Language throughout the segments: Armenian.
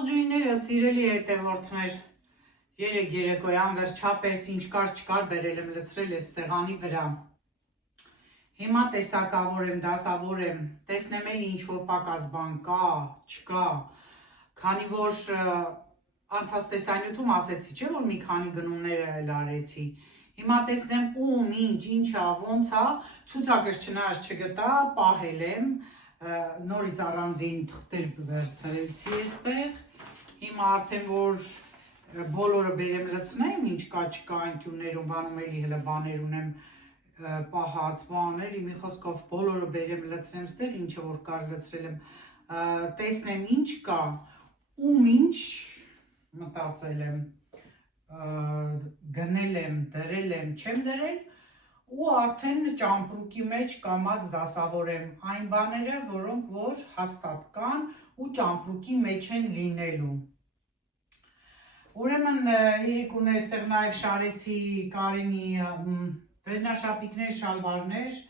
Ողջույնները, սիրելի հետևորդներ, երեկոյան վերջապես ինչ կար չկար բերել եմ լցրել ես սեղանի վրա։ Հիմա տեսակավոր եմ, դասավոր եմ, տեսնեմ էլ ինչ որ պակաս բան կա, չկա, քանի որ անցած տեսանյութում ասեցի, չէ՞ որ մի քանի գնումներ էլ արեցի։ Հիմա տեսնեմ ում, ինչա, ոնց է, ցուցակս չնայած չգտա, պահել եմ, նորից առանձին թղթեր վերցրեցի այստեղ։ Հիմա արդեն որ բոլորը բերեմ լցնեմ, ինչ կա չկա անկյուններում, բանում էլի հələ բաներ ունեմ պահած բաներ, մի խոսքով բոլորը բերեմ լցնեմ այստեղ, ինչը որ կար լցրել եմ, տեսնեմ ինչ կա, ում ինչ մտածել եմ, գնել եմ, դրել եմ, չեմ դրել, ու արդեն ճամպրուկի մեջ կամած դասավորեմ այն բաները, որոնք որ հաստատ կան ու ճամպրուկի մեջ են լինելու։ Ուրեմն երեկոն այստեղ նաև շարեցի Կարենի վերնաշապիկներ, շալվարներ,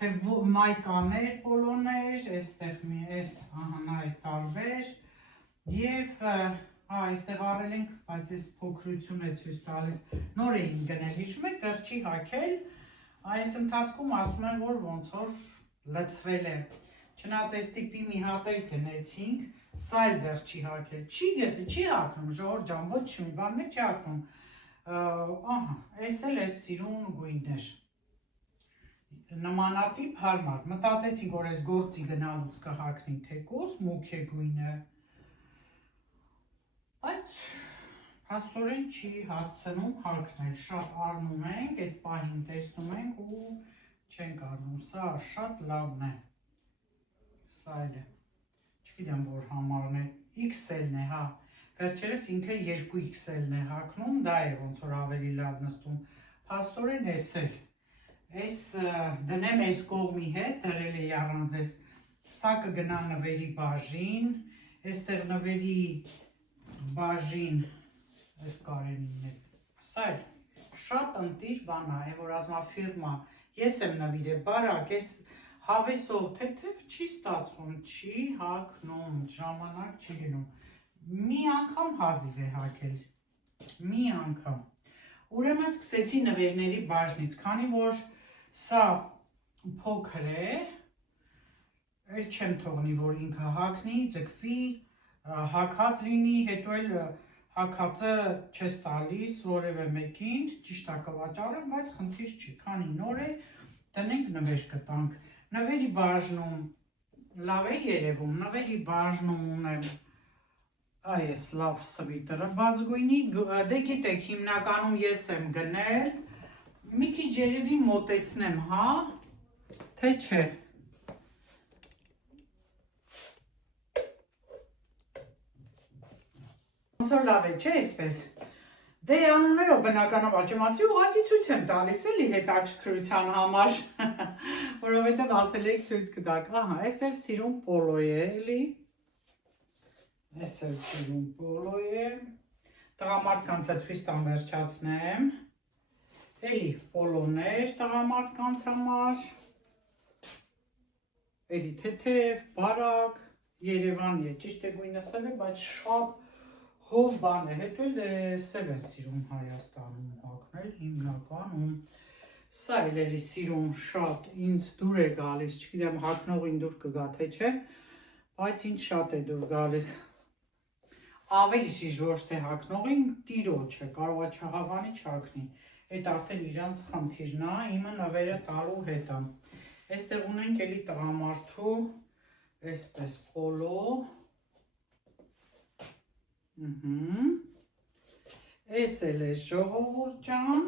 թե մայկաներ, պոլոներ, այստեղ մի էս, ահա նայեք տարբեր, և այստեղ առել ենք, բայց այս փոքրություն է ցույց տալիս, նոր էին գնել, հիշում եք, դեռ չի հագել, այս ընթացքում ասում են, որ ոնց որ լցվել է, չնայած այս տիպի մի հատ էլ գնեցինք, սա էլ դեռ չի հագել, չի հագնում, ժողովուրդ ջան, ոչ մի բան չի հագնում, ահա, այս էլ այս սիրուն գույններ, նմանատիպ հարմար, մտածեցինք, որ այս գործի գնալուց կհագնի թեկուզ, մուգ է գույնը, բայց փաստորեն չի հասցնում հագնել, շատ առնում ենք, այդ պահին տեսնում ենք ու չենք առնում, սա շատ լավն է, սա էլ է, չգիտեմ որ համարն է, XL-ն է, հա, վերջերս ինքը 2XL-ն է հագնում, դա է ոնց որ ավելի լավ նստում, փաստորեն էս էլ, այս դնեմ այս կողմի հետ, դրել էի առանց էս, սա կգնա նվերի բաժին, այստեղ նվերի բաժին, այս Կարենին է, սա էլ շատ ընտիր բան է, որ ասմա ֆիրմա, ես եմ նվիրել, բարակ, ես հավեսով թեթև չի ստացվում, չի հագնում, ժամանակ չի գնում, մի անգամ հազիվ է հագել, մի անգամ, ուրեմն սկսեցի նվերների բաժնից, քանի որ սա փոքր է, էլ չեմ թողնի, որ ինքը հագնի, ձգվի, հագած լինի, հետո էլ հագածը չես տալիս որևէ մեկին, ճիշտ է կվաճառեմ, բայց խնդիր չի, քանի նոր է, տնենք նվեր կտանք, նվերի բաժնում, լավ է երևում, նվերի բաժնում ունեմ, այս լավ սվիտերը, բաց գույնի, դե գիտեք, հիմնականում ես եմ գնել, մի քիչ երևի մոտեցնեմ, հա, թե չէ, ոնց որ լավ է, չէ այսպես, դե անուններով բնականաբար չեմ ասի, ուղղակի ցույց եմ տալիս էլի հետաքրքրության համար, որովհետև ասել եք ցույց կտակ, ահա, այս էլ սիրուն պոլո է էլի, այս էլ սիրուն պոլո է, տղամարդկանց ցույց տամ վերջացնեմ, էլի պոլոներ տղամարդկանց համար, էլի թեթև, բարակ, Երևան է, ճիշտ է գույնը սև է, բայց շատ հով բան է, հետո էլ սև է սիրում Հայաստանում հագնել, հիմնականում, սա էլ էլի սիրում շատ, ինձ դուր է գալիս, չգիտեմ հագնողին դուր կգա թե չէ, բայց ինձ շատ է դուր գալիս, ավելի շիշտ ոչ թե հագնողին, տիրոջ է, կարող է չհավանի չհագնի, այդ արդեն իրանց խնդիրն է, իմը նվերը տալու հետ է, այստեղ ունենք էլի տղամարդու, այսպես պոլո, Այս էլ է ժողովուրդ ջան,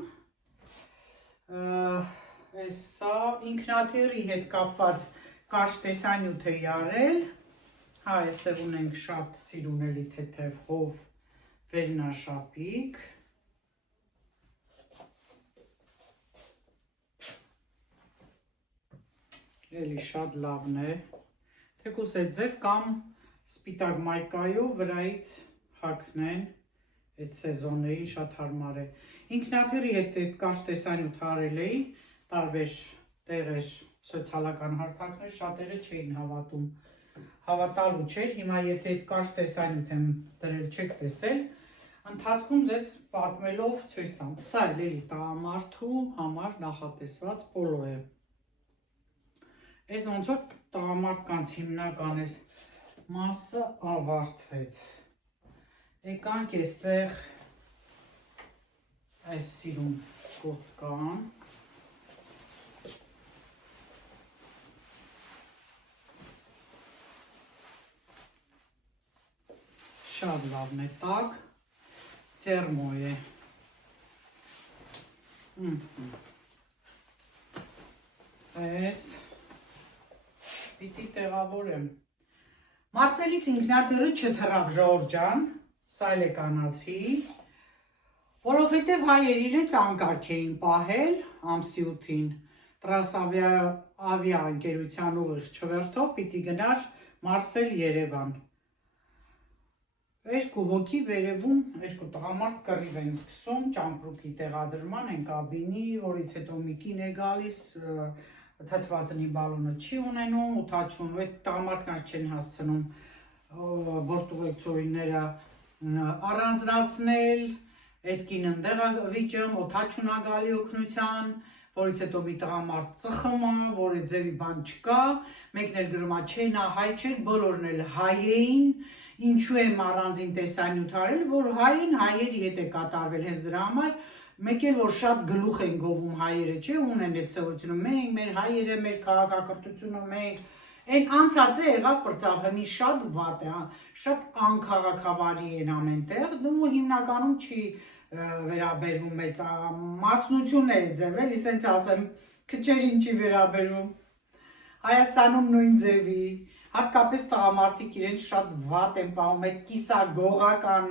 սա ինքնաթիռի հետ կապված կարճ տեսանյութ է յարել, հա այստեղ ունենք շատ սիրուն էլի թեթև հով վերնաշապիկ, էլի շատ լավն է, թեկուզ է ձև կամ սպիտակ մայկայով վրայից հագնեն այդ սեզոններին շատ հարմար է, ինքնաթիռի հետ կարճ տեսանյութ արել էի, տարբեր տեղեր սոցիալական հարթակներ, շատերը չէին հավատում, հավատալու չէր, հիմա եթե այդ կարճ տեսանյութ եմ դրել չեք տեսել, ընթացքում ձեզ պատմելով ցույց տամ։ Սա էլ էլի տղամարդու համար նախատեսված պոլո է։ Այս ոնց որ տղամարդկանց հիմնական էս մասը ավարտվեց։ Եկանք այստեղ այս սիրուն կուրտկան։ Շատ լավն է տակ, ծերմո է։ Այս պիտի տեղավորեմ։ Մարսելից ինքնատիրը չթռավ Ժորժան, սա էլ է կանացի, որովհետև հայեր իրենց անկարգ էին պահել ամսի 8-ին, Տրանսավիա ընկերության ուղիղ չվերթով պիտի գնար Մարսել Երևան։ Երկու հոգի վերևում, երկու տղամարդ կռիվ են սկսում, ճամպրուկի տեղադրման են կաբինի, որից հետո մի կին է գալիս, թթվածնի բալոնը չի ունենում, ութաչում, այդ տղամարդկանց չեն հասցնում բորտուղեկցորիները առանձնացնել, այդ կինը ընդեղ վիճում, օթաչուն ա գալի օգնության, որից հետո մի տղամարդ ծխում ա, որ այդ ձևի բան չկա, մեկն էլ գրում ա, չէ, նա հայ չէր, բոլորն էլ հայ էին, ինչու եմ առանձին տեսանյութ արել, որ հային հայերի հետ է կատարվել հենց դրա համար, մեկ էլ որ շատ գլուխ են գովում հայերը, չէ, ունեն այդ սովորությունը, մենք, մեր հայերը, մեր քաղաքակրթությունը, մենք, այն անցածը եղավ պրծավհնի շատ վատ է, շատ անքաղաքավարի են ամենտեղ, դու հիմնականում չի վերաբերվում մեծ մասնություն է ձև, էլի սենց ասեմ, քչեր ինչի վերաբերվում, Հայաստանում նույն ձևի, հատկապես տղամարդիկ իրենց շատ վատ են պահում, այդ կիսագողական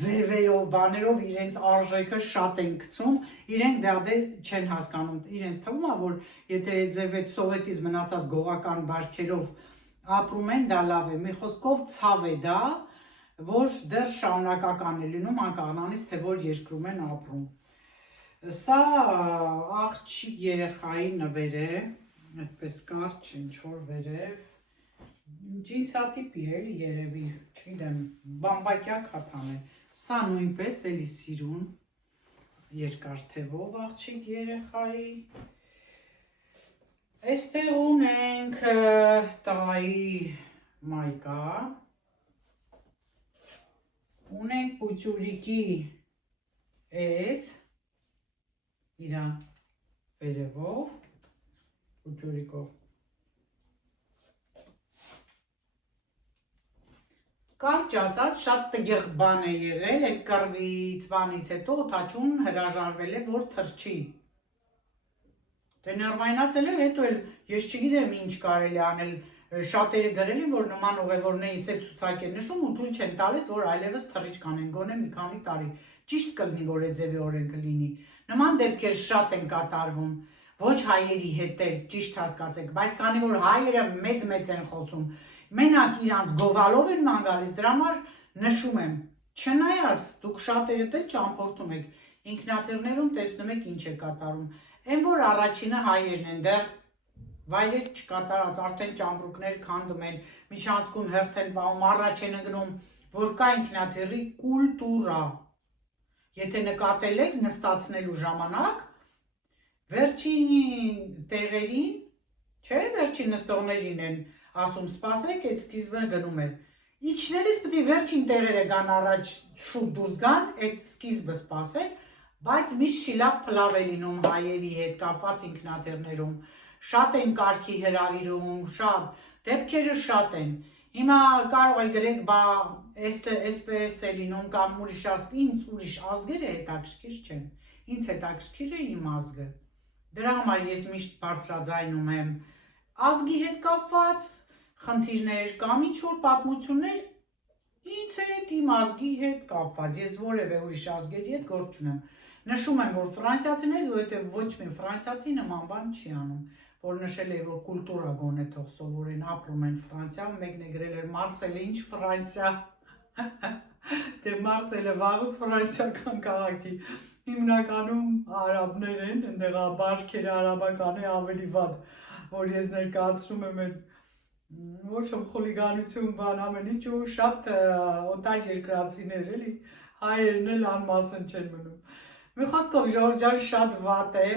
ձևերով, բաներով իրենց արժեքը շատ են գցում, իրենք դա չեն հասկանում, իրենց թվում է, որ եթե ձև այդ սովետից մնացած գողական բարքերով ապրում են, դա լավ է, մի խոսքով ցավ է դա, որ դեռ շարունակական է լինում անկաղնանից, թե որ երկրում են ապրում։ Սա աղջիկ երեխայի նվեր է, այդպես կարճ ինչ-որ վերև, ջինսատիպի է, երևի, չգիտեմ, բամբակյա կաթան է, սա նույնպես էլի սիրուն, երկար թևով աղջիկ երեխայի, այստեղ ունենք տղայի մայկա, ունենք պուճուրիկի էս, իրա վերևով, պուճուրիկով, կարճ ասած շատ տգեղ բան է եղել, այդ կռվից բանից հետո օթաչուն հրաժարվել է, որ թրջի։ Դե նորմայնացել է, հետո էլ ես չգիտեմ ինչ կարելի անել, շատերը գրել են, որ նման ուղևորներին սև ցուցակ են նշում ու թույլ չեն տալիս, որ այլևս թռիչք անեն, գոնե մի քանի տարի։ Ճիշտ կլինի, որ այդ ձևի օրենքը լինի։ Նման դեպքեր շատ են կատարվում, ոչ հայերի հետ էլ, ճիշտ հասկացեք, բայց քանի որ հայերը մեծ են խոսում, մենակ իրանց գովալով են ման գալիս, դրա համար նշում եմ, չնայած դուք շատերդ էլ ճամփորդում եք, ինքնաթիռներում տեսնում եք ինչ է կատարում, այն որ առաջինը հայերն են, դեռ վայրեր չկատարած, արդեն ճամպրուկներ քանդում են, միջանցքում հերթ են պահում, առաջ են ընկնում, որ կա ինքնաթիռի կուլտուրա, եթե նկատել եք նստացնելու ժամանակ, վերջին տեղերին, չէ, վերջին նստողներին են ասում սպասեք, այդ սկիզբը գնում է։ Իջնելիս պետք է վերջին տեղերը գան առաջ շուտ դուրս գան, այդ սկիզբը սպասել, բայց միշտ չի լավ փլավ է լինում հայերի հետ կապված ինքնաթիռներում, շատ են կարգի հրավիրում, շատ, դեպքերը շատ են։ Հիմա կարող եք գրեք, բա այսպես է լինում կամ ուրիշ ազգ, ինձ ուրիշ ազգերը հետաքրքիր չեն, ինձ հետաքրքիր է իմ ազգը։ Դրա համար ես միշտ բարձրաձայնում եմ ազգի հետ կապված խնդիրներ կամ ինչ-որ պատմություններ ինձ հետ, իմ ազգի հետ կապված, ես որևէ ուրիշ ազգերի հետ գործ չունեմ։ Նշում եմ, որ ֆրանսիացիներից, որովհետև ոչ մի ֆրանսիացի նման բան չի անում, որ նշել է, որ կուլտուրա գոնե թող սովորեն, ապրում են Ֆրանսիայում, մեկն է գրել էր Մարսելը, ինչ Ֆրանսիա, դե Մարսելը վաղուց ֆրանսիական քաղաք չի, հիմնականում արաբներ են, ընդեղ բարքերը արաբական է ավելի վատ, որ ես ներկայացնում եմ այդ Ոչ ոք խուլիգանություն բան ամեն ինչ ու շատ օտար երկրացիներ էլի հայերն էլ անմասն չեն մնում։ Մի խոսքով Ժորժան շատ վատ է,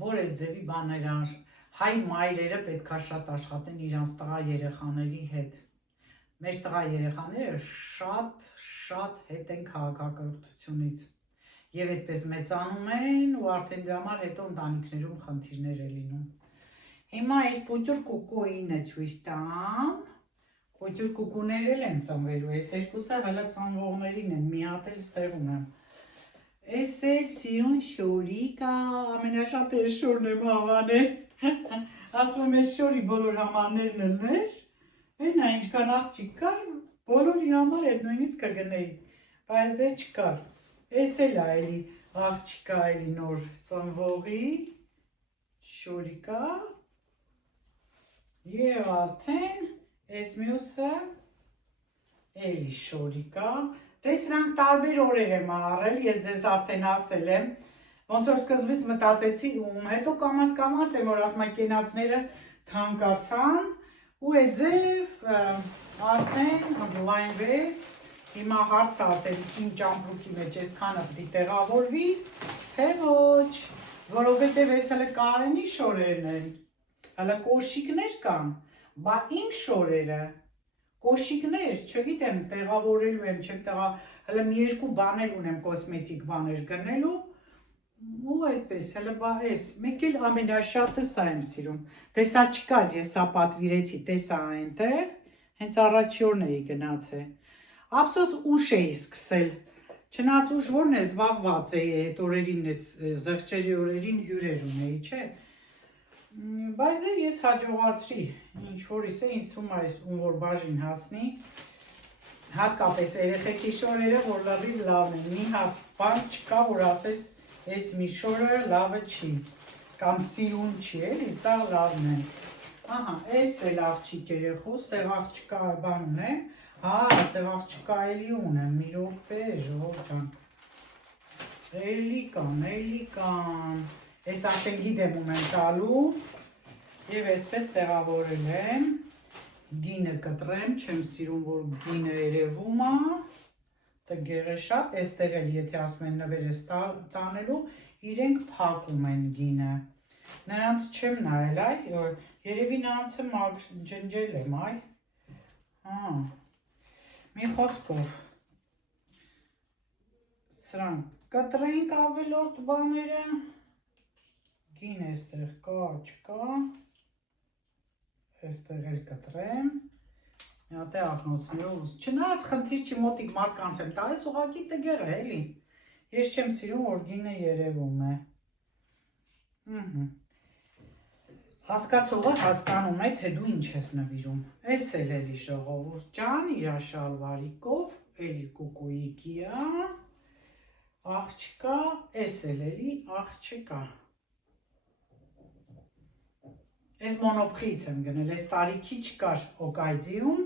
որ այս ձևի բաները հայ մայրերը պետքա շատ աշխատեն իրանց տղա երեխաների հետ։ Մեր տղա երեխաները շատ հետ են քաղաքակրթությունից եւ այդպես մեծանում են ու արդեն դրա համար հետո ընտանիքներում խնդիրներ է լինում։ Հիմա այս պուճուր կուկուինը ցույց տամ։ Պուճուր կուկուներ էլ են ծնվելու, այս երկուսը հələ ծնվողներին են, մի հատ էլ ստեղ ունեմ։ Այս է սիրուն շորիկա, ամենաշատը այս շորն եմ հավանել։ Ասում եմ այս շորի բոլոր համարներն ելներ, նա ինչքան աղջիկ կար, բոլորի համար այդ նույնից կգնեի, բայց դե չկար։ Այս էլ էլի աղջիկա էլի նոր ծնվողի շորիկա եւ արդեն այս մյուսը էլի շորիկա։ Դե սրանք տարբեր օրեր եմ առել, ես ձեզ արդեն ասել եմ, ոնց որ սկզբից մտածեցի ում, հետո կամաց եմ որ ասում եմ կենացները թանկացան ու այդ ձև արդեն ընդլայնվեց, հիմա հարց արդեն իմ ճամպրուկի մեջ այսքանը պիտի տեղավորվի, թե ոչ, որովհետև այս հələ Կարենի շորերն են, հələ կոշիկներ կան, բա իմ շորերը Կոշիկներ, չգիտեմ, տեղավորելու եմ, չեմ հələ մի երկու բաներ ունեմ կոսմետիկ բաներ գնելու ու այդպես, հələ բա ես, մեկ էլ ամենաշատը սա եմ սիրում, դե սա չկար, ես սա պատվիրեցի, տեսա այնտեղ, հենց առաջի օրն էի գնացել, ափսոս ուշ էի սկսել, չնայած ուշ որն է զբաղված էի այդ օրերին, այդ զղջերի օրերին հյուրեր ունեի, չէ, բայց դե ես հաջողացրի, ինչ որիս է, ինձ թվում է այս ում որ բաժին հասնի, հատկապես երեխեքի շորերը, որ լավին լավն են, մի հատ բան չկա, որ ասես, այս մի շորը լավը չի, կամ սիրուն չի, էլի, սա լավն է, ահա, այս էլ աղջիկ երեխու, ստեղ աղջկա բան ունեմ, հա, ստեղ աղջկա էլի ունեմ, մի րոպե, ժողով ջան, էլի կան, Ես արդեն գիտեմ ում եմ տալու և այսպես տեղավորել եմ, գինը կտրեմ, չեմ սիրում, որ գինը երևում է, տգեղ է շատ, այստեղ էլ եթե ասում են նվեր ես տանելու, իրենք փակում են գինը, նրանց չեմ նայել, երևի նրանցը ջնջել եմ, մի խոսքով, սրանք կտրենք ավելորդ բաները, Գին էստեղ կա, չկա, էստեղ էլ կտրեմ, մի հատ է աղնոցներով, չնայած խնդիր չի մոտիկ մարդկանց եմ տալիս, ուղղակի տգեղ է, էլի, ես չեմ սիրում, որ գինը երևում է, հասկացողը հասկանում է, թե դու ինչ ես նվիրում, այս էլ էլի ժողովուրդ ջան, իրա շալվարիկով, էլի կուկուիկիա, աղջկա, այս էլ էլի աղջկա, Ես մոնոպխից եմ գնել, ես տարիքի չկար օկայձիում,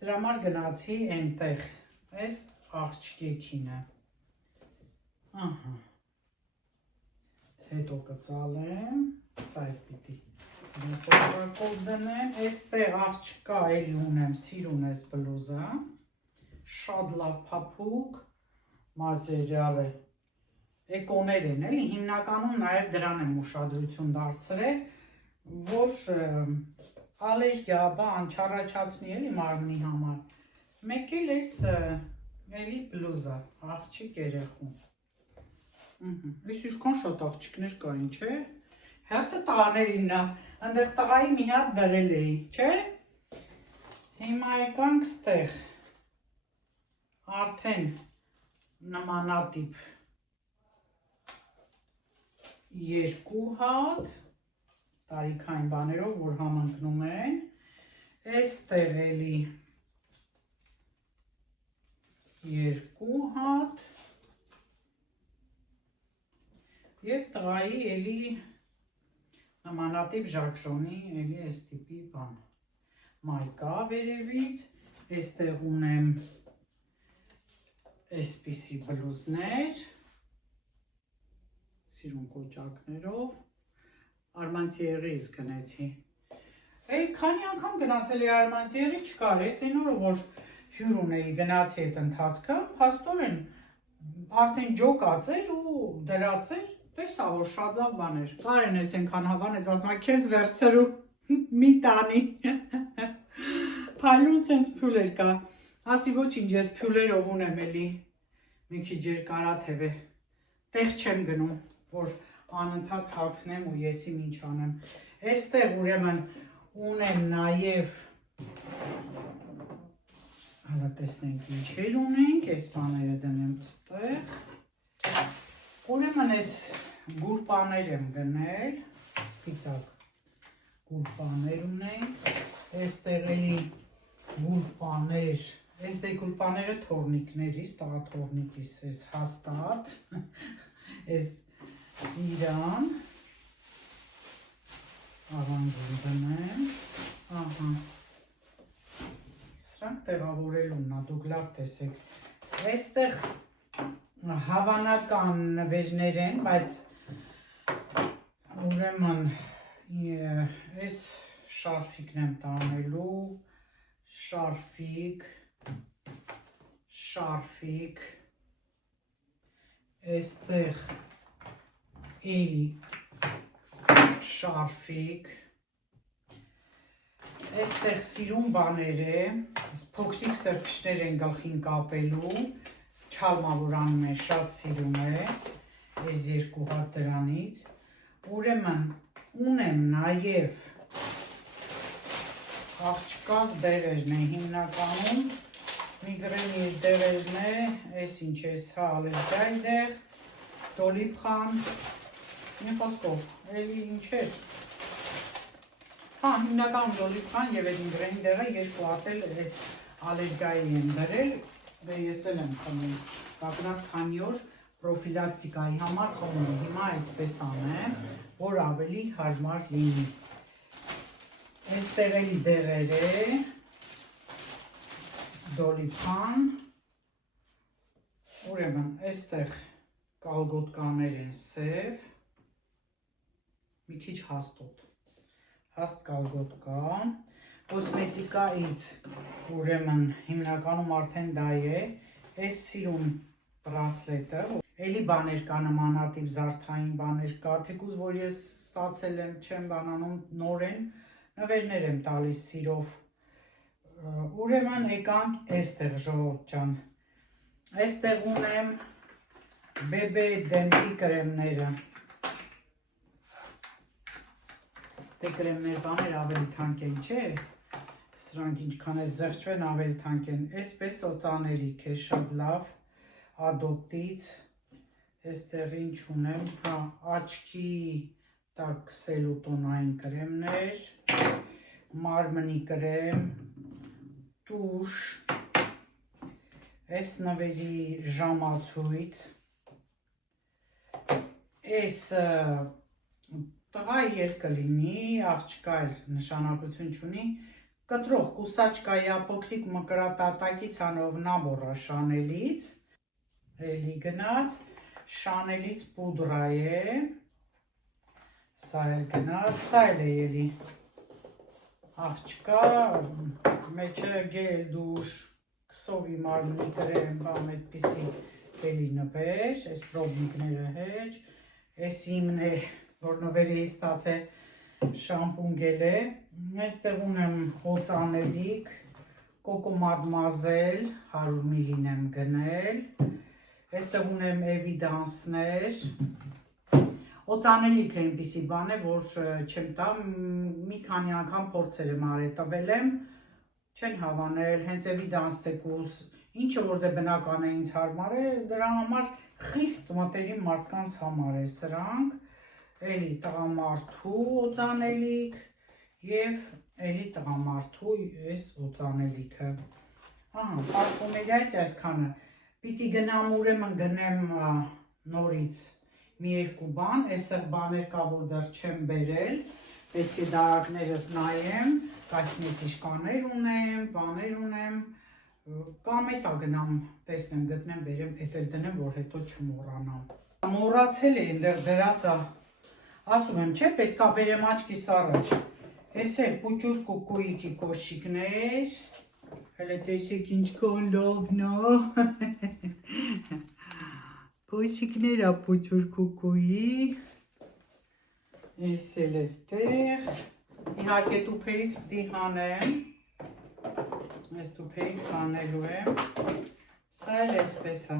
դրա համար գնացի ենտեղ, ես աղջկեքինը, հետո կծալեմ, սա էլ պիտի փոքրակով դնեմ, եստեղ աղջկա էլի ունեմ, սիրուն ես բլուզա, շատ լավ փափուկ, մատերիալ է, էկոներ են էլի, հիմնականում նաև դրան եմ ուշադրություն դարձրել, որ ալերգիա բան չառաջացնի էլի մարմնի համար, մեկ էլ ես էլի բլուզա, աղջիկ երեխու, ես իշքան շատ աղջիկներ կային, չէ, հերթը տղաներինն է, ընդեղ տղայի մի հատ դրել էի, չէ, հիմա եկանք ստեղ, արդեն նմանատիպ երկու հատ, տարիքային բաներով, որ համընկնում են, այստեղ էլի երկու հատ և տղայի էլի նմանատիպ ժակժոնի էլի այս տիպի բան, մայկա վերևից, այստեղ ունեմ այսպիսի բլուզներ, սիրուն կոճակներով, Արմանտիերից գնեցի, Քանի անգամ գնացել էի Արմանցիերի չկար, այս այն օրը որ հյուր ունեի գնացի այդ ընթացքը, փաստորեն արդեն ջոկած էր ու դրած էր, տեսա որ շատ լավ բան էր։ Կարեն էս այնքան հավանեց, ասում է քեզ վերցրու մի տանի։ Փայլուն sense փյուլեր կա։ Ասի ոչինչ, ես փյուլերով ունեմ էլի։ Մի քիչ երկարա թևե։ Տեղ չեմ գնում, որ անընդհատ հագնեմ ու եսի ինչ անեմ։ Այստեղ ուրեմն ունեմ նաև հələ տեսնենք ինչեր ունենք, այս բաները դնեմ այստեղ։ Ուրեմն այս գուրպաներ եմ գնել, սպիտակ գուրպաներ ունենք, այստեղ էլի գուրպաներ, այս դե գուրպաները թորնիկներից, տղա թորնիկիս, այս հաստատ, այս իրան, ավանգում դնեմ, ահա, սրանք տեղավորելունն է, դուք լավ տեսեք, այստեղ հավանական նվերներ են, բայց ուրեմն այս շարֆիկն եմ տանելու, շարֆիկ, այստեղ էլի շարֆիկ, այստեղ սիրուն բաներ է, փոքրիկ սրբիչներ են գլխին կապելու, չալմա որ անում է շատ սիրում է, այս երկու հատ դրանից, ուրեմն ունեմ նաև աղջկաց դեղերն է հիմնականում, միգրենի դեղերն է, այս ինչ ես հա ալերգիայի դեղ, դոլիփխան, մի խոսքով, էլի ինչ էր, հա հիմնականում դոլիփխան և այդ միգրենի դեղը երկու հատ էլ այդ ալերգիայի եմ դրել, դե ես էլ եմ խմում, կակնած քանի օր պրոֆիլակտիկայի համար խմում եմ, հիմա այսպես անեմ, որ ավելի հարմար լինի։ Այստեղ էլի դեղեր է, դոլիփխան, ուրեմն այստեղ կալգոտկաներ են սև, մի քիչ հաստոտ, հաստ կալգոտկա, կոսմետիկայից ուրեմն հիմնականում արդեն դա է, այս սիրուն բրասլետը, էլի բաներ կա նմանատիպ զարդային բաներ կա, թեկուզ որ ես ստացել եմ, չեմ բանանում նորեն, նվերներ եմ տալիս սիրով, ուրեմն եկանք այստեղ ժողովուրդ ջան, այստեղ ունեմ բեբե դեմքի կրեմները, դե կրեմներ բաներ ավելի թանկ են, չէ, սրանք ինչքան է զղջվեն ավելի թանկ են, այսպես օծանելիք է շատ լավ, ադոպտից, այստեղ ինչ ունեմ, հա, աչքի տակ սելուտոնային կրեմներ, մարմնի կրեմ, տուշ, այս նվերի ժամացույց, այս տղա երկը լինի, աղջկա էլ նշանակություն չունի, կտրող կուսաչկայա փոքրիկ մկրատատակից անով նաբորա շանելից, էլի գնաց, շանելից պուդրա է, սա էլ գնաց, սա էլ է էլի, աղջկա, մեջը գել դուշ, կսովի մարմնի կրեմ, բամ այդպիսի էլի նվեր, այս պրոբնիկները հեջ, այս իմն է, որ նվեր էի ստացել, շամպուն գել է, այստեղ ունեմ օծանելիք, կոկո մադմազել, 100 միլին եմ գնել, այստեղ ունեմ էվիդանսներ, օծանելիք է այնպիսի բան է, որ չեմ տա, մի քանի անգամ փորձեր եմ արել, տվել եմ, չեն հավանել, հենց էվիդանս տեկուս, ինչը որ դե բնական է ինձ հարմար է, դրա համար խիստ մտերիմ մարդկանց համար է սրանք, էլի տղամարդու օծանելիք և էլի տղամարդու ես օծանելիքը։ Ահա, պարֆումերիայից այսքանը, պիտի գնամ ուրեմն գնեմ նորից մի երկու բան, այստեղ բաներ կա, որ դեռ չեմ բերել, պետք է դարակներս նայեմ, կասմետիկաներ ունեմ, բաներ ունեմ, կամ էսա գնամ, տեսնեմ, գտնեմ, բերեմ, էդ էլ դնեմ, որ հետո չմոռանամ։ Մոռացել է, այնտեղ դրած է, ասում եմ, չէ, պետք է բերեմ աչքիս առաջ, Էս է պուճուր կուկույիկի կոշիկներ, հələ տեսեք ինչքան լավն է, կոշիկներ է պուճուր կուկույի, էս էլ էստեղ, իհարկե տուփերից պիտի հանեմ, ես տուփերից հանելու եմ, սա էլ էսպես է,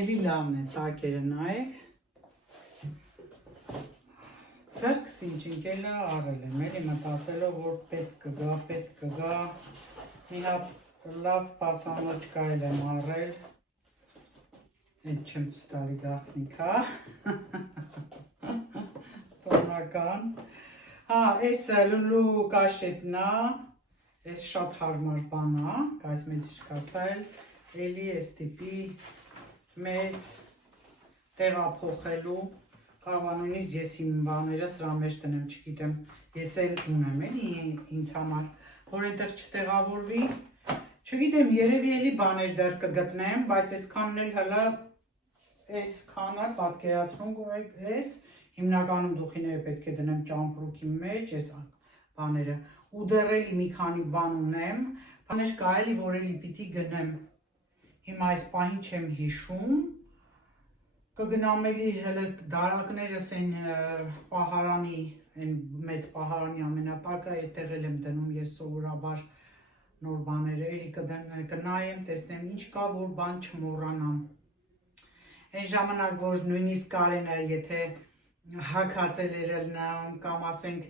էլի լավն է, տակերը նայեք, ձերքս ինչ ընկել է արել եմ, էլի մտածելով, որ պետք կգա, մի հատ լավ պասանոճկա էլ եմ արել, էդ չեմ ստալի գաղտնիքա, տոնական, էս լուլու կաշետն է, էս շատ հարմար բան է, կայս մեծ շկասա էլ, էլի էս տիպի մեծ տեղափոխելու, կարող նույնիսկ ես իմ բաները սրա մեջ տնեմ, չգիտեմ, ես էլ ունեմ էլի ինձ համար, որ այնտեղ չտեղավորվի, չգիտեմ, երևի էլի բաներ դեռ կգտնեմ, բայց այսքանն էլ հələ այսքանը պատկերացնում ես, հիմնականում դուխիները պետք է դնեմ ճամպրուկի մեջ, այս բաները, ու դեռ էլի մի քանի բան ունեմ, բաներ կա էլի, որ էլի պիտի գնեմ, հիմա այս պահին չեմ հիշում, կգնամ էլի հələ դարակներս են պահարանի, մեծ պահարանի ամենատակը, այդտեղ էլ եմ դնում ես սովորաբար նոր բաները, էլի կնայեմ, տեսնեմ ինչ կա, որ բան չմոռանամ, այն ժամանակ, որ նույնիսկ Կարենը, եթե հագած էր ելնում, կամ ասենք,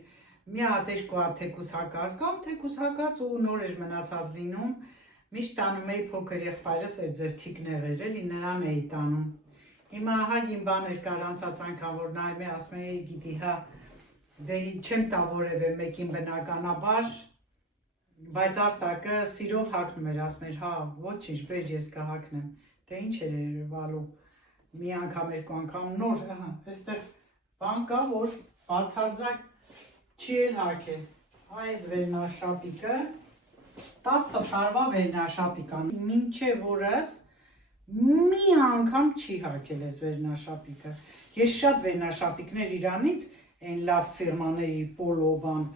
մի հատ երկու հատ թեկուս հագած, կամ թեկուս հագած ու նոր էր մնացած լինում, միշտ տանում էի փոքր եղբայրս այդ ձրթիկներ էր, էլի նրան էի տանում, հիմա հագին բաներ կար անցած անգամ, որ նայում է, ասում էի, գիտի, հա, դե չեմ տա որևէ մեկին բնականաբար, բայց Արտակը սիրով հագնում էր, ասում էր, հա, ոչինչ, բեր ես կհագնեմ, դե ինչ էր երևալու, մի անգամ, երկու անգամ, նոր, այստեղ բան կա, որ բացարձակ չի էլ հագել, այս վերնաշապիկը, 10 տարվա վերնաշապիկ, մինչև որս մի անգամ չի հագել ես վերնաշապիկը, ես շատ վերնաշապիկներ իրանից, այն լավ ֆիրմաների պոլո բան,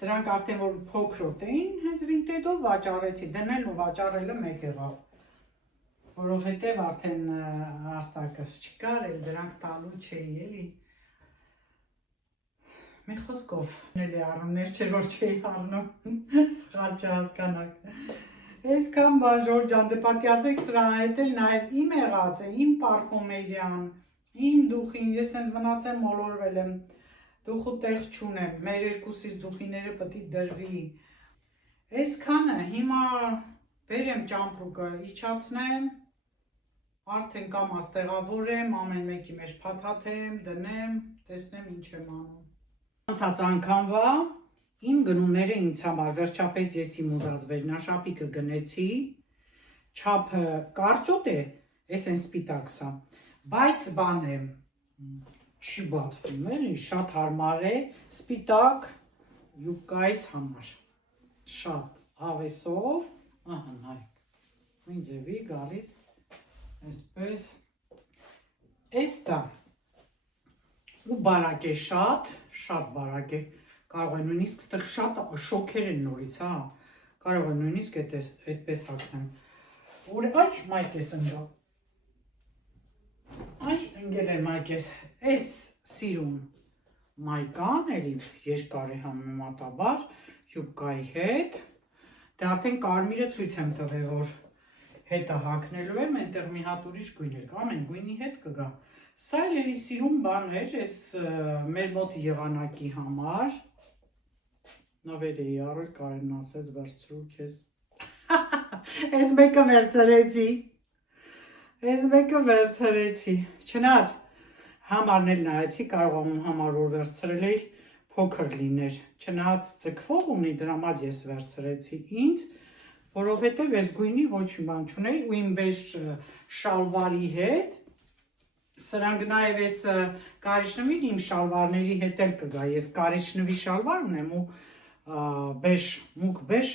դրանք արդեն որ փոքրոտ էին, հենց վինտեջով վաճառեցի, դնել ու վաճառելը մեկ եղավ, որովհետև արդեն Արտակս չկար, էլ դրանք տալու չէի էլի, մի խոսքով, էլի առումներ չէր, որ չէի առնում, սխալ չհասկանաք, այսքան բան Ժոր ջան, դե պատկերացրեք սրա հետ էլ նաև իմ եղած է, իմ պարֆումերյան, իմ դուխին, ես հենց մնացեմ մոլորվել եմ, դուխու տեղ չունեմ, մեր երկուսից դուխիները պետք է դրվի, այսքանը, հիմա բերեմ ճամպրուկը, իջացնեմ, արդեն կամ աստեղավորեմ, ամեն մեկի մեջ փաթաթեմ, դնեմ, տեսնեմ ինչ եմ անում։ Անցած անգամվա իմ գնումները ինձ համար, վերջապես ես իմ ուզած վերնաշապիկը գնեցի, չափը կարճոտ է, ես են սպիտակ սա, բայց բան է, չի բացվում էլի, շատ հարմար է, սպիտակ յուկայիս համար, շատ հավեսով, ահա նայք, նույն ձևի գալիս, այսպես, էստա, ու բարակ է շատ բարակ է, կարող է նույնիսկ ստեղ շատ շոքեր են նորից, հա, կարող է նույնիսկ այդպես հագնեմ, որ այ մայք ես ընգա, այ ընգել է մայք ես, այս սիրուն մայկան, էլի երկար է համեմատաբար, յուկայի հետ, դե արդեն կարմիրը ցույց եմ տվել, որ հետը հագնելու եմ, այնտեղ մի հատ ուրիշ գույն էր, ամեն գույնի հետ կգա, սա էլի սիրուն բան էր, այս մեր մոտ եղանակի համար, նավեր էի առել, Կարենն ասեց, վերցրու քեզ, այս մեկը վերցրեցի, չնայած համարն էլ նայեցի, կարող եմ համար որ վերցրել էի, փոքր լիներ, չնայած ձգվող ունի, դրա համար ես վերցրեցի ինձ, որովհետև այս գույնի ոչ մի բան չունեի ու իմ բեժ շալվարի հետ, սրանք նաև այս կարիճնվին իմ շալվարների հետ էլ կգա, ես կարիճնվի շալվար ունեմ ու բեժ, մուկ բեժ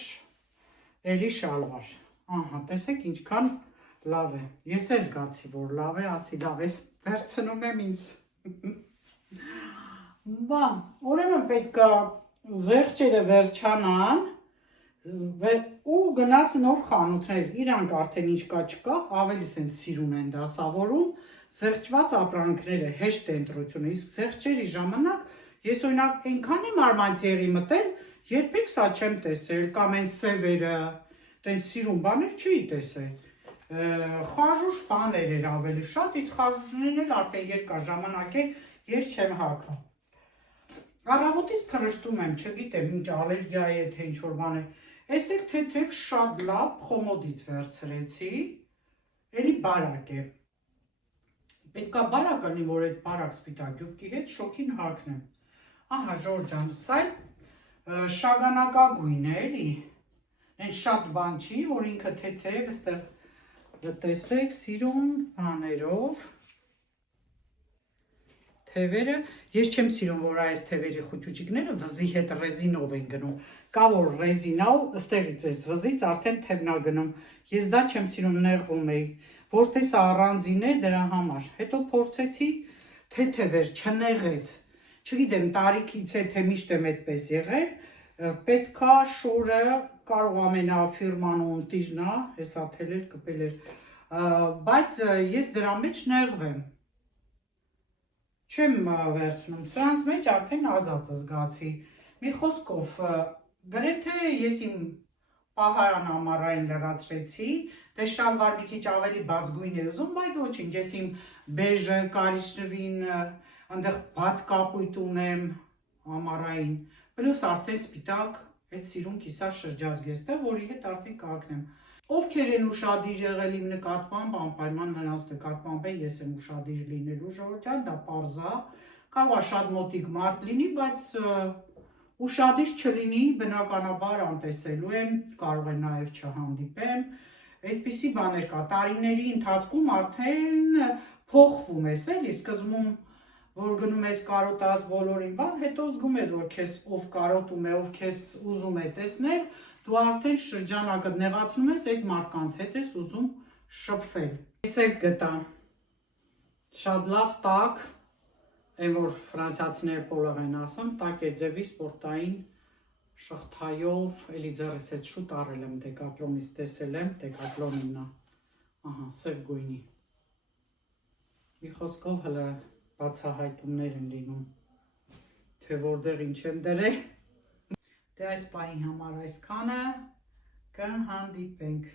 էլի շալվար, ահա, տեսեք ինչքան Լավ է, ես է զգացի, որ լավ է, ասի լավ ես, վերցնում եմ ինձ։ Բան, ուրեմն պետք է զեղչերը վերջանան ու գնաս նոր խանութներ, իրանք արդեն ինչ կա չկա, ավելի սենց սիրուն են դասավորում, զեղչված ապրանքները հեշտ է ընտրությունը, իսկ զեղչերի ժամանակ ես օրինակ այնքան եմ արմանտիերի մտել, երբեք սա չեմ տեսել, կամ այն սևերը, տենց սիրուն բաներ չի տեսել։ Խաժուժ բաներ էր ավելի շատ, իսկ խաժուժներն էլ արդեն երկար ժամանակ է, ես չեմ հագնում։ Առավոտից փռշտում եմ, չգիտեմ, ինչ ալերգիա է, թե ինչ-որ բան է։ Էս էլ թեթև շատ լավ խոմոդից վերցրեցի, էլի բարակ է։ Պետք է բարակ անի, որ այդ բարակ սպիտակ յուբկի հետ շոքին հագնեմ։ Ահա, Ժորժ ջան, սա շագանակագույն է, էլի։ Այն շատ բան չի, որ ինքը թեթև, այստեղ տեսեք, սիրուն բաներով, թևերը, ես չեմ սիրում, որ այս թևերի խուճուճիկները վզի հետ ռեզինով են գնում, կա որ ռեզինավ, ստեղից ես վզից արդեն թևն է գնում, ես դա չեմ սիրում, նեղվում էի, որտես առանձին է դրա համար, հետո փորձեցի, թեթև էր, չնեղեց, չգիտեմ տարիքից է, թե միշտ եմ այդպես եղել, պետքա շորը կարող ամենա ֆիրմանու ընտիժնա, հեսա թելեր, կպել էր, բայց ես դրա մեջ նեղվեմ, չեմ վերցնում, սրանց մեջ արդեն ազատ զգացի, մի խոսքով, գրեթե ես իմ պահարան ամառային լրացրեցի, դե շալվար մի քիչ ավելի բացգույն է ուզում, բայց ոչինչ, ես իմ բեժը, կարիճնվին, այնտեղ բաց կապույտ ունեմ ամառային, պլյուս արդեն սպիտակ, այդ սիրուն կիսա շրջազգեստը, որի հետ արդեն կհագնեմ։ Ովքեր են ուշադիր եղել իմ նկատմամբ, անպայման նրանց նկատմամբ է, ես եմ ուշադիր լինելու, Ժորժ ջան, դա պարզ է, կարող է շատ մոտիկ մարդ լինի, բայց ուշադիր չլինի, բնականաբար անտեսելու եմ, կարող է նաև չհանդիպեմ, այդպիսի բաներ կա, տարիների ընթացքում արդեն փոխվում ես, էլի, սկզբում որ գնում ես կարոտած բոլորին բան, հետո զգում ես, որ քեզ ով կարոտում է, ով քեզ ուզում է տեսնել, դու արդեն շրջանակը նեղացնում ես, այդ մարդկանց հետ ես ուզում շփվել։ Ես էլ գտա, շատ լավ տաք, այն որ ֆրանսիացիները պոլող են ասում, տաք է ձևի սպորտային շղթայով, էլի ձեռս հետ շուտ առել եմ դեկատլոնից, տեսել եմ, դեկատլոնին նա, ահա, սև գույնի։ Մի խոսքով հլը բացահայտումներ են լինում, թե որտեղ ինչ եմ դրել։ Դե այս պահի համար այսքանը, կհանդիպենք։